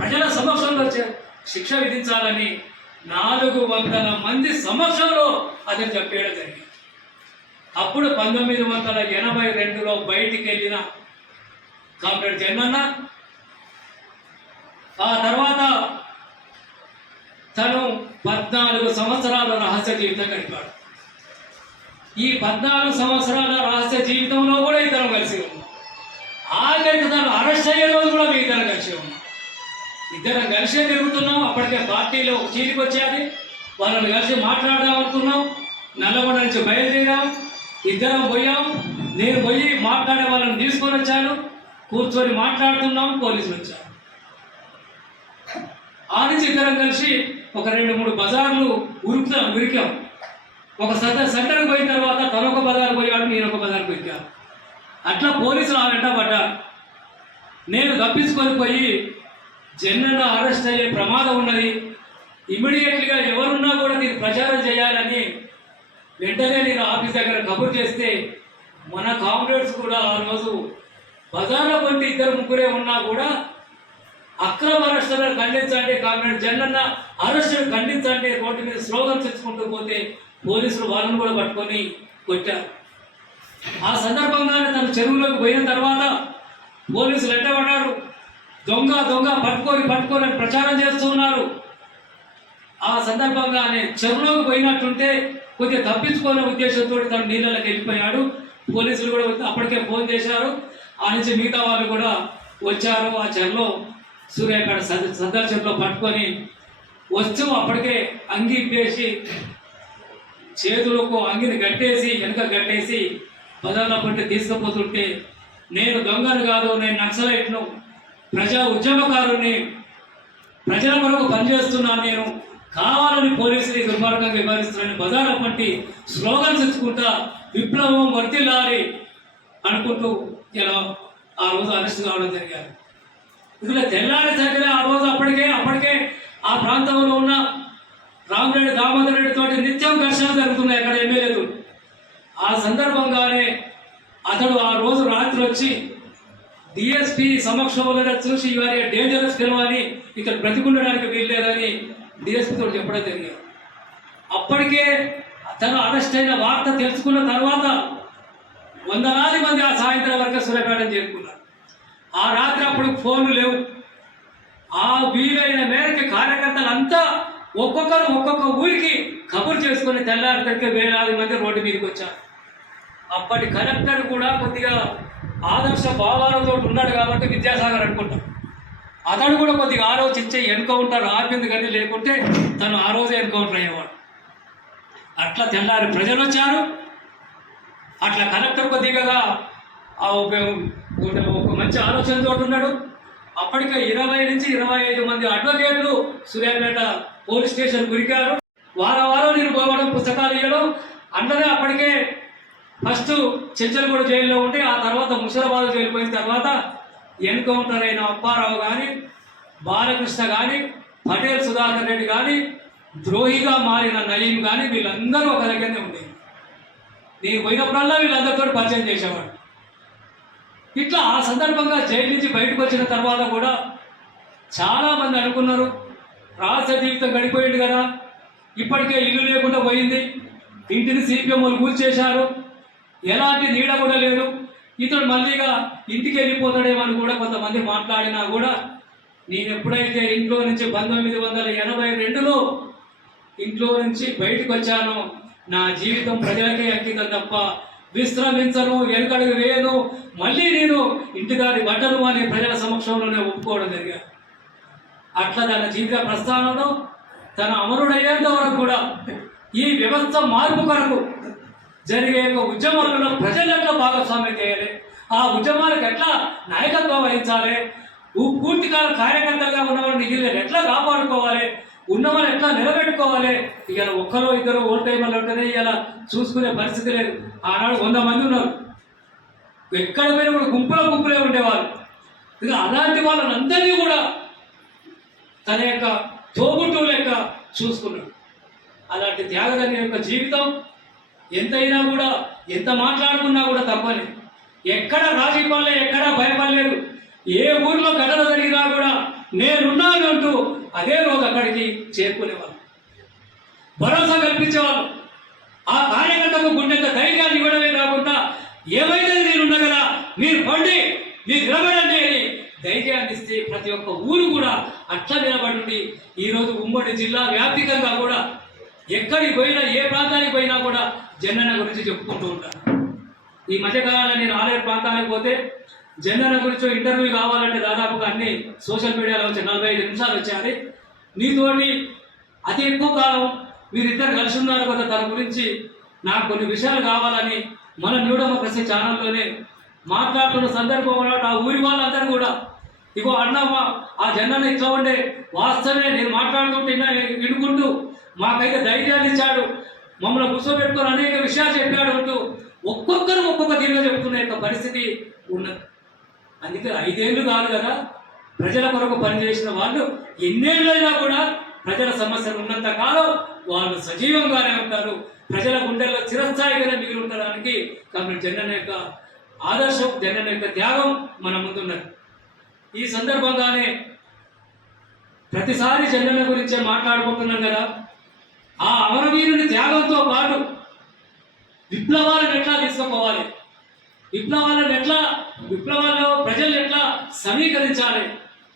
ప్రజల సమక్షంలో శిక్ష విధించాలని 400 మంది సమక్షంలో అతను చెప్పేయడం జరిగింది. అప్పుడు 1982లో బయటికి వెళ్ళిన కామ్రేడ్ జగనన్న ఆ తర్వాత తను 14 సంవత్సరాల రహస్య జీవితం గడిపాడు. ఈ 14 సంవత్సరాల రహస్య జీవితంలో కూడా ఇద్దరం కలిసి ఉన్నాం. ఆఖరికి తను అరెస్ట్ అయ్యే రోజు కూడా మీ ఇద్దరం కలిసి ఉన్నాం. ఇద్దరం కలిసే తిరుగుతున్నాం. అప్పటికే పార్టీలో ఒక చీలికి వచ్చేది. వాళ్ళని కలిసి మాట్లాడదాం అనుకున్నాం. నల్లగొండ నుంచి బయలుదేరాం. ఇద్దరం పోయాం. నేను పోయి మాట్లాడే వాళ్ళని తీసుకొని వచ్చాను. కూర్చొని మాట్లాడుతున్నాం. పోలీసులు వచ్చారు. ఆ నుంచి ఇద్దరం కలిసి ఒక 2-3 బజార్లు ఉరికాం. ఒక సెంటర్కి పోయిన తర్వాత తను ఒక బజార్ పోయాడు, నేను ఒక బజార్ పోయాను. అట్లా పోలీసులు ఆ వెంట పడ్డారు. నేను తప్పించుకొని పోయి జగనన్న అరెస్ట్ అయ్యే ప్రమాదం ఉన్నది, ఇమ్మీడియట్లీగా ఎవరున్నా కూడా దీన్ని ప్రచారం చేయాలని వెంటనే నేను ఆఫీస్ దగ్గర కబుర్ చేస్తే మన కామ్రేడ్స్ కూడా ఆ రోజు బజార్లో కొంటే 2-3 ఉన్నా కూడా అక్రమ అరెస్టులను ఖండించండి, కామ్రేడ్ జగనన్న అరెస్టును ఖండించండి రోడ్డు మీద స్లోగన్స్ ఇచ్చుకుంటూ పోతే పోలీసులు వాళ్ళను కూడా పట్టుకొని కొట్టారు. ఆ సందర్భంగానే తను చెరువులోకి పోయిన తర్వాత పోలీసులు ఎట్టబడ్డారు. దొంగ దొంగ పట్టుకొని ప్రచారం చేస్తున్నారు. ఆ సందర్భంగానే చెరువులోకి పోయినట్టుంటే కొద్దిగా తప్పించుకునే ఉద్దేశంతో తను నీళ్ళకి వెళ్ళిపోయాడు. పోలీసులు కూడా అప్పటికే ఫోన్ చేశారు. ఆ నుంచి మిగతా వాళ్ళు కూడా వచ్చారు. ఆ చెరువులో సూర్యాపేట సందర్శనలో పట్టుకొని వచ్చు అప్పటికే అంగి ఇప్పేసి చేతులకు అంగిని కట్టేసి వెనక కట్టేసి బజార్లో పట్టి తీసుకుపోతుంటే నేను దొంగను కాదు, నేను నక్సలైట్ను, ప్రజా ఉద్యమకారుని, ప్రజల కొరకు పనిచేస్తున్నాను, నేను కావాలని పోలీసులు దుర్మార్గంగా వివరిస్తున్నాను బజార్లో పట్టి స్లోగన్స్ ఇచ్చుకుంటా విప్లవం వర్తిల్లాలి అనుకుంటూ ఇలా ఆ రోజు అరెస్ట్ కావడం జరిగారు. ఇట్లా తెల్లారేసరికి ఆ రోజు అప్పటికే ఆ ప్రాంతంలో ఉన్న రామరెడ్డి దామోదర్ రెడ్డి తోటి నిత్యం ఘర్షణ జరుగుతున్నాయి అక్కడ ఎమ్మెల్యేలు. ఆ సందర్భంగానే అతడు ఆ రోజు రాత్రి వచ్చి డిఎస్పీ సమక్షంలో చూసి ఇవాళ డేంజరస్ పిలవాలి, ఇక్కడ బ్రతికుండడానికి వీల్లేదని డిఎస్పీతో చెప్పడం జరిగింది. అప్పటికే తను అరెస్ట్ అయిన వార్త తెలుసుకున్న తర్వాత 100 మంది ఆ సాయంత్రం వరకు సూర్యాపేట చేరుకున్నారు. ఆ రాత్రి అప్పుడు ఫోన్లు లేవు. ఆ వీలైన మేరకు కార్యకర్తలంతా ఒక్కొక్క ఊరికి కబురు చేసుకుని తెల్లారితే వేలాది మంది రోడ్డు మీదకి వచ్చారు. అప్పటి కలెక్టర్ కూడా కొద్దిగా ఆదర్శ భావాలతో ఉన్నాడు కాబట్టి విద్యాసాగర్ అనుకుంటాం, అతడు కూడా కొద్దిగా ఆలోచించే ఎన్కౌంటర్ ఆపింది కానీ లేకుంటే తను ఆ రోజే ఎన్కౌంటర్ అయ్యేవాడు. అట్లా తెల్లారి ప్రజలు వచ్చారు. అట్లా కలెక్టర్ కొద్దిగా ఒక మంచి ఆలోచనతో ఉన్నాడు. అప్పటికే 20 నుంచి 25 మంది అడ్వకేట్లు సూర్యాపేట పోలీస్ స్టేషన్ ఉరికారు. వారం నేను పోవడం, పుస్తకాలు ఇవ్వడం. అందరూ అప్పటికే ఫస్ట్ చెంచల్గూడ జైల్లో ఉంటే ఆ తర్వాత ముషిరాబాద్ జైలు పోయిన తర్వాత ఎన్కౌంటర్ అయిన అప్పారావు కానీ, బాలకృష్ణ కానీ, పటేల్ సుధాకర్ రెడ్డి కానీ, ద్రోహిగా మారిన నయీం కానీ వీళ్ళందరూ ఒక దగ్గరనే ఉండేది. నేను పోయినప్పుడల్లా వీళ్ళందరితో పరిచయం చేసేవాడు. ఇట్లా ఆ సందర్భంగా జైలు నుంచి బయటకు వచ్చిన తర్వాత కూడా చాలామంది అనుకున్నారు రహస్య జీవితం గడిపోయింది కదా, ఇప్పటికే ఇల్లు లేకుండా పోయింది, ఇంటిని సిపిఎం వాళ్ళు కూల్చేశారు, ఎలాంటి నీడ కూడా లేదు, ఇతడు మళ్ళీగా ఇంటికి వెళ్ళిపోతాడేమని కూడా కొంతమంది మాట్లాడినా కూడా నేను ఎప్పుడైతే ఇంట్లో నుంచి 1982లో ఇంట్లో నుంచి బయటకు వచ్చానో నా జీవితం ప్రజలకే అంకితం తప్ప విశ్రమించను, వెనుకడుగు వేయను, మళ్ళీ నేను ఇంటిదారి బట్టను అనే ప్రజల సమక్షంలోనే ఒప్పుకోవడం జరిగాను. అట్లా తన జీవిత ప్రస్థానంలో తన అమరుడయ్యేంత వరకు కూడా ఈ వ్యవస్థ మార్పు కొరకు జరిగే ఉద్యమాలలో ప్రజలు ఎట్లా భాగస్వామ్యం చేయాలి, ఆ ఉద్యమాలకు ఎట్లా నాయకత్వం వహించాలి, పూర్తికాల కార్యకర్తలుగా ఉన్నవాళ్ళని వీళ్ళని ఎట్లా కాపాడుకోవాలి, ఉన్నవాళ్ళు ఎట్లా నిలబెట్టుకోవాలి. ఇవాళ ఒక్కరో ఇద్దరు ఓల్డ్ టైమర్లు ఉంటేనే ఇవాళ చూసుకునే పరిస్థితి లేదు. ఆనాడు 100 మంది ఉన్నారు, ఎక్కడ పోయినా కూడా గుంపులే ఉండేవాళ్ళు. ఇక అలాంటి వాళ్ళని అందరినీ కూడా తన యొక్క తోబుట్టు లెక్క చూసుకున్నాడు. అలాంటి త్యాగదాని యొక్క జీవితం ఎంతైనా కూడా ఎంత మాట్లాడుకున్నా కూడా తప్పని, ఎక్కడ రాజీ పడలే, ఎక్కడ భయపడలేదు. ఏ ఊర్లో ఘటన జరిగినా కూడా నేనున్నాను అంటూ అదే రోజు అక్కడికి చేరుకునేవాళ్ళు, భరోసా కల్పించేవాళ్ళు. ఆ కార్యకర్తకు గుండెంత ధైర్యాన్ని ఇవ్వడమే కాకుండా ఏమైతే నేనున్నా కదా, మీరు పండి, మీరు నిలబడండి అని ధైర్యాన్ని ఇస్తే ప్రతి ఒక్క ఊరు కూడా అట్లా నిలబడి ఈరోజు ఉమ్మడి జిల్లా వ్యాప్తికంగా కూడా ఎక్కడికి పోయినా, ఏ ప్రాంతానికి పోయినా కూడా జగనన్న గురించి చెప్పుకుంటూ ఉంటారు. ఈ మధ్యకాలంలో నేను 6 ప్రాంతానికి పోతే జగనన్న గురించి ఇంటర్వ్యూ కావాలంటే దాదాపుగా అన్ని సోషల్ మీడియాలో వచ్చి 45 నిమిషాలు వచ్చాయి. నీతోటి అతి ఎక్కువ కాలం మీరిద్దరు కలిసి ఉన్నారు కదా, తన గురించి నాకు కొన్ని విషయాలు కావాలని మన న్యూ డెమోక్రసీ ఛానల్లోనే మాట్లాడుతున్న సందర్భంలో ఆ ఊరి వాళ్ళందరూ కూడా ఇగో అన్నమ్మ ఆ జగనన్న ఇట్లా ఉండే వాస్తవమే, నేను మాట్లాడుతుంటే వినుకుంటూ మాకైతే ధైర్యాన్ని ఇచ్చాడు, మమ్మల్ని కూర్చోబెట్టుకొని అనేక విషయాలు చెప్పాడు అంటూ ఒక్కొక్కరు ఒక్కొక్క తీరుగా చెప్తున్న యొక్క పరిస్థితి ఉన్నది. అందుకే 5 ఏళ్ళు కాదు కదా, ప్రజల కొరకు పనిచేసిన వాళ్ళు ఎన్నేళ్ళైనా కూడా ప్రజల సమస్యలు ఉన్నంత కాలం వాళ్ళు సజీవంగానే ఉంటారు, ప్రజల గుండెల్లో చిరస్థాయిగానే మిగిలి ఉండడానికి కాబట్టి జగనన్న యొక్క ఆదర్శం, జగనన్న యొక్క త్యాగం మన ముందున్నది. ఈ సందర్భంగానే ప్రతిసారి జగనన్న గురించే మాట్లాడుకుంటున్నాం కదా, ఆ అమరవీరుని త్యాగంతో పాటు విప్లవాలను ఎట్లా తీసుకుపోవాలి, విప్లవాల్లో ప్రజలు ఎట్లా సమీకరించాలి,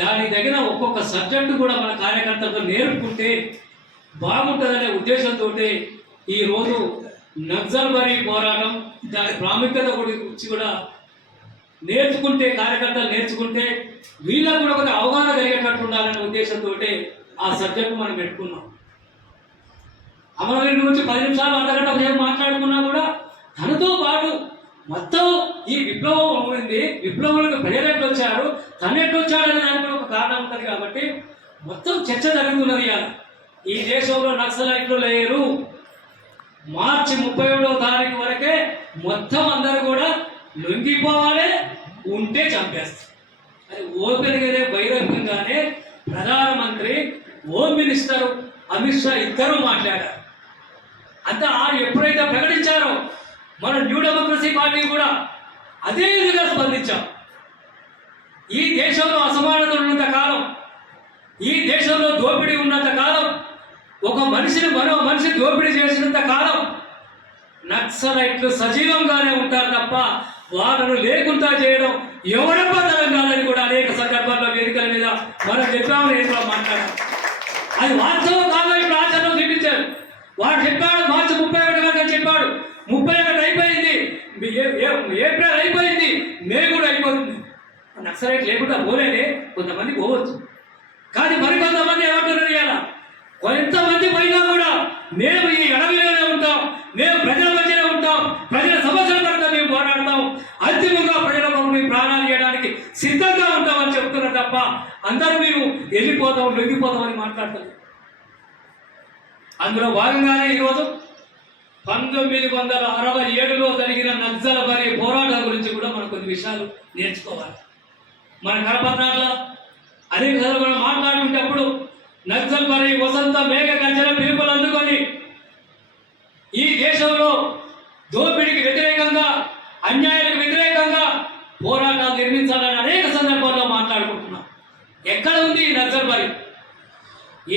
దానికి తగిన ఒక్కొక్క సబ్జెక్టు కూడా మన కార్యకర్తలకు నేర్పుకుంటే బాగుంటుందనే ఉద్దేశంతో ఈరోజు నక్సల్బరీ పోరాటం దాని ప్రాముఖ్యత గురించి కూడా నేర్చుకుంటే, కార్యకర్తలు నేర్చుకుంటే వీళ్ళకు కూడా ఒక అవగాహన కలిగేటట్టు ఉండాలనే ఉద్దేశంతో ఆ సబ్జెక్టు మనం పెట్టుకున్నాం. అమరవీరుని గురించి 10 నిమిషాలు అర్ధగంట సేపు మాట్లాడుకున్నా కూడా తనతో పాటు మొత్తం ఈ విప్లవం అయింది, విప్లవులకు ప్రజలు వచ్చారు, తను ఎట్లు వచ్చాడనే దానికి ఒక కారణం ఉంటుంది. కాబట్టి మొత్తం చర్చ జరుగుతున్నది. ఈ దేశంలో నక్సలైట్లు లేరు, మార్చి 31వ తారీఖు వరకే మొత్తం అందరూ కూడా లొంగిపోవాలి, ఉంటే చంపేస్తారు. అది ఓపెన్గానే బహిరంగంగానే ప్రధానమంత్రి, హోమ్ మినిస్టర్ అమిత్ షా ఇద్దరూ మాట్లాడారు. అంతా ఎప్పుడైతే ప్రకటించారో మన న్యూ డెమోక్రసీ పార్టీ కూడా అదే విధంగా స్పందించాం. ఈ దేశంలో అసమానతలు ఉన్నంత కాలం, ఈ దేశంలో దోపిడీ ఉన్నంత కాలం, ఒక మనిషిని మరో మనిషి దోపిడీ చేసినంత కాలం నక్సలైట్లు సజీవంగానే ఉంటారు తప్ప వాళ్ళను లేకుండా చేయడం ఎవరెవ్వరం కాదని కూడా అనేక సందర్భాల్లో వేదికల మీద మనం చెప్పామని ఏంటో మాట్లాడాం. అది వాస్తవం కాదు, ఇప్పుడు ఆచరణలో చూపించారు. వాడు చెప్పాడు మార్చి 31 వరకు చెప్పాడు, 31 అయిపోయింది, ఏప్రిల్ అయిపోయింది, మే కూడా అయిపోతుంది. నక్సలైట్ లేకుండా పోలేదే, కొంతమంది పోవచ్చు. కానీ మరికొంతమంది ఏమంటున్నారు, ఇలా కొంతమంది పోయినా కూడా మేము ఈ అడవిలోనే ఉంటాం, మేము ప్రజల మధ్యనే ఉంటాం, ప్రజల సమస్యల పట్ల మేము పోరాడతాం, అంతిమంగా ప్రజల కొరకు మేము ప్రాణాలు చేయడానికి సిద్ధంగా ఉంటామని చెప్తున్నారు తప్ప అందరూ మేము వెళ్ళిపోతాం, లొంగిపోతామని మాట్లాడతారు. అందులో భాగంగానే ఈరోజు 1967లో జరిగిన నక్సల్బరీ పోరాటాల గురించి కూడా మనం కొన్ని విషయాలు నేర్చుకోవాలి. మన కరపత్రాల్లో అనేక సందర్భాలు మాట్లాడుకునేటప్పుడు నక్సల్బరీ వసంత మేఘ గర్జన పిలుపులు అందుకొని ఈ దేశంలో దోపిడీకి వ్యతిరేకంగా, అన్యాయాలకు వ్యతిరేకంగా పోరాటాలు నిర్మించాలని అనేక సందర్భాల్లో మాట్లాడుకుంటున్నాం. ఎక్కడ ఉంది ఈ నక్సల్బరీ,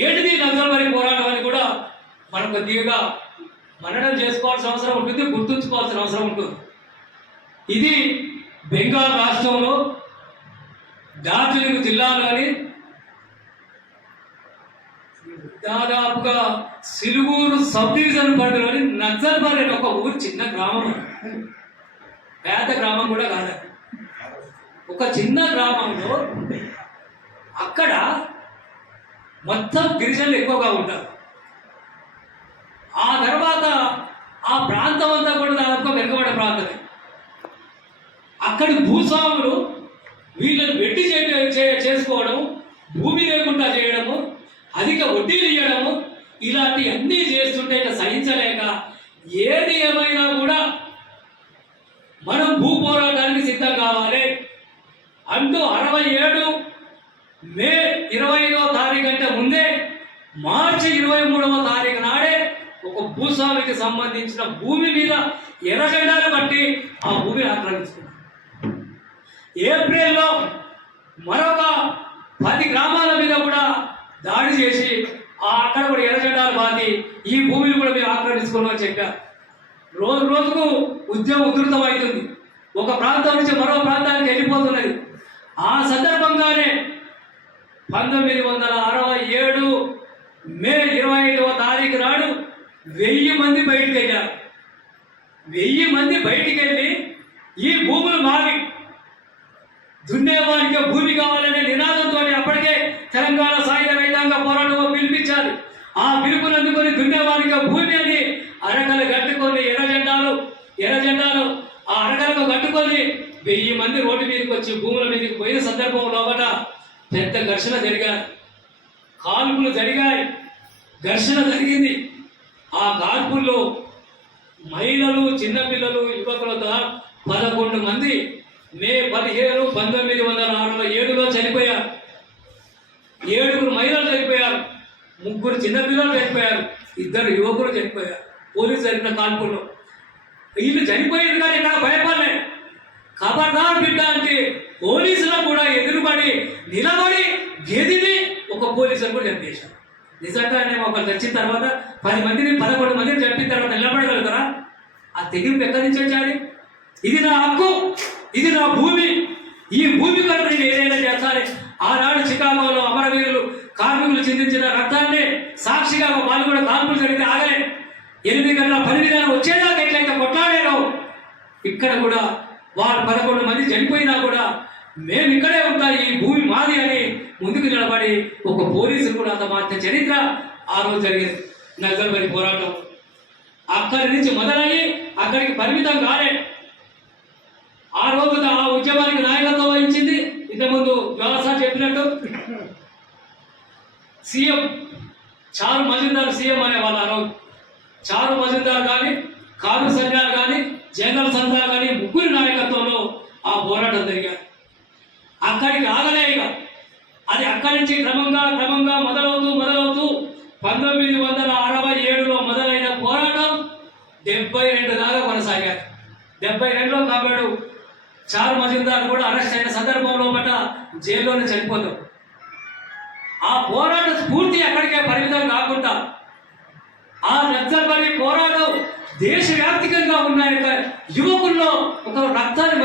ఏంటిది నక్సల్బరీ పోరాటం అని కూడా మనం కొద్దిగా మననం చేసుకోవాల్సిన అవసరం ఉంటుంది, గుర్తుంచుకోవాల్సిన అవసరం ఉంటుంది. ఇది బెంగాల్ రాష్ట్రంలో డార్జిలింగ్ జిల్లాలోని దాదాపుగా సిలుగూరు సబ్ డివిజన్ పరిధిలోని నక్సల్బరీ అనే ఒక ఊరు, చిన్న గ్రామం, పేద గ్రామం కూడా కాదు, ఒక చిన్న గ్రామంలో అక్కడ మొత్తం గిరిజనులు ఎక్కువగా ఉంటారు. ఆ తర్వాత ఆ ప్రాంతం అంతా కూడా దాదాపుగా వెనుకబడే ప్రాంతమే. అక్కడి భూస్వాములు వీళ్ళని వెట్టి చేసుకోవడం, భూమి లేకుండా చేయడము, అధిక వడ్డీలు ఇవ్వడము, ఇలాంటి అన్నీ చేస్తుంటే సహించలేక ఏది ఏమైనా కూడా మనం భూ పోరాటానికి సిద్ధం కావాలి అంటూ 67 మే 25వ తారీఖు అంటే ముందే మార్చి 23వ తారీఖు నాడే ఒక భూస్వామికి సంబంధించిన భూమి మీద ఎర్రగడ్డలు బట్టి ఆ భూమిని ఆక్రమించుకున్నారు. ఏప్రిల్లో మరొక 10 గ్రామాల మీద కూడా దాడి చేసి అక్కడ కూడా ఎర్ర జెండాలు బాతి ఈ భూమిని కూడా మేము ఆక్రమించుకున్నామని చెప్పారు. రోజు రోజుకు ఉద్యమం ఉధృతమవుతుంది. ఒక ప్రాంతం నుంచి మరో ప్రాంతానికి వెళ్ళిపోతున్నది. ఆ సందర్భంగానే 1967 మే 25వ తారీఖు నాడు 1000 మంది బయటికి వెళ్ళారు. 1000 మంది బయటికి వెళ్ళి ఈ భూములు మావి, దున్నేవానికి భూమి కావాలనే నినాదంతో అప్పటికే తెలంగాణ సాయుధ రైతాంగ పోరాటం పిలిపించారు. ఆ పిలుపుని అందుకొని దున్నేవానికి భూమి అని అరకలు కట్టుకొని ఎర్ర జెండాలు ఆ అరకలకు కట్టుకొని 1000 మంది రోడ్డు మీదకి వచ్చి భూముల మీదకి పోయిన సందర్భంలో పెద్ద ఘర్షణ జరిగాయి, కాల్పులు జరిగాయి, ఘర్షణ జరిగింది. ఆ కాల్పుల్లో మహిళలు, చిన్నపిల్లలు, యువకులతో 11 మంది మే 15, 1967లో చనిపోయారు. 7 మహిళలు చనిపోయారు, 3 చిన్నపిల్లలు చనిపోయారు, 2 యువకులు చనిపోయారు పోలీసు జరిపిన కాల్పుల్లో. వీళ్ళు చనిపోయారు కానీ ఇక్కడ భయపడలే. ఖబర్దార్ బిడ్డ అంటే పోలీసులకు కూడా ఎదురుపడి నిలబడి గెదిని ఒక పోలీసులు కూడా చంపేశారు. నిజంగానే ఒకరు చచ్చిన తర్వాత 10 మందిని 11 మందిని చంపిన తర్వాత నిలబడగలుగుతారా? ఆ తెగింపు ఎక్కడి నుంచి వచ్చాడు? ఇది నా హక్కు, ఇది నా భూమి, ఈ భూమి కొరకు నేను ఏదైనా చేస్తాను. ఆనాడు చికాగోలో అమరవీరులు కార్మికులు చిందించిన రక్తాన్ని సాక్షిగా వాళ్ళు కూడా కాల్పులు జరిగితే ఆగలే. 8 గంటల 10 విధానం వచ్చేదాకా ఎట్లయితే కొట్లాడారో ఇక్కడ కూడా వారు 11 మంది చనిపోయినా కూడా మేము ఇక్కడే ఉంటాం, ఈ భూమి మాది అని ముందుకు నిలబడి ఒక పోలీసులు కూడా అంత మార్చే చరిత్ర ఆ రోజు జరిగింది. నక్సల్బరీ పోరాటం అక్కడి నుంచి మొదలయ్యి అక్కడికి పరిమితం కాలే. ఆ రోజు ఆ ఉద్యమానికి నాయకత్వం వహించింది ఇంతకుముందు జ్వాలసార్ చెప్పినట్టు సీఎం చారు మజుందార్ సీఎం అనేవాళ్ళు. ఆ రోజు చారు మజుందార్ కానీ, కారు సన్యాల్ కానీ, జనరల్ సందా కానీ 3 నాయకత్వంలో ఆ పోరాటం జరిగారు. అక్కడికి ఆగలే ఇక అది అక్కడి నుంచి క్రమంగా మొదలవుతూ 1967లో మొదలైన పోరాటం 72 దాకా కొనసాగారు. 72లో కాబట్టి చారు మజుందార్ కూడా అరెస్ట్ అయిన సందర్భంలో జైల్లోనే చనిపోతాం. ఆ పోరాట స్ఫూర్తి అక్కడికే పరిమితం కాకుండా ఆ నక్సల్బరీ పోరాటం దేశవ్యాప్తంగా ఉన్న యువకుల్లో ఒక రక్తాన్ని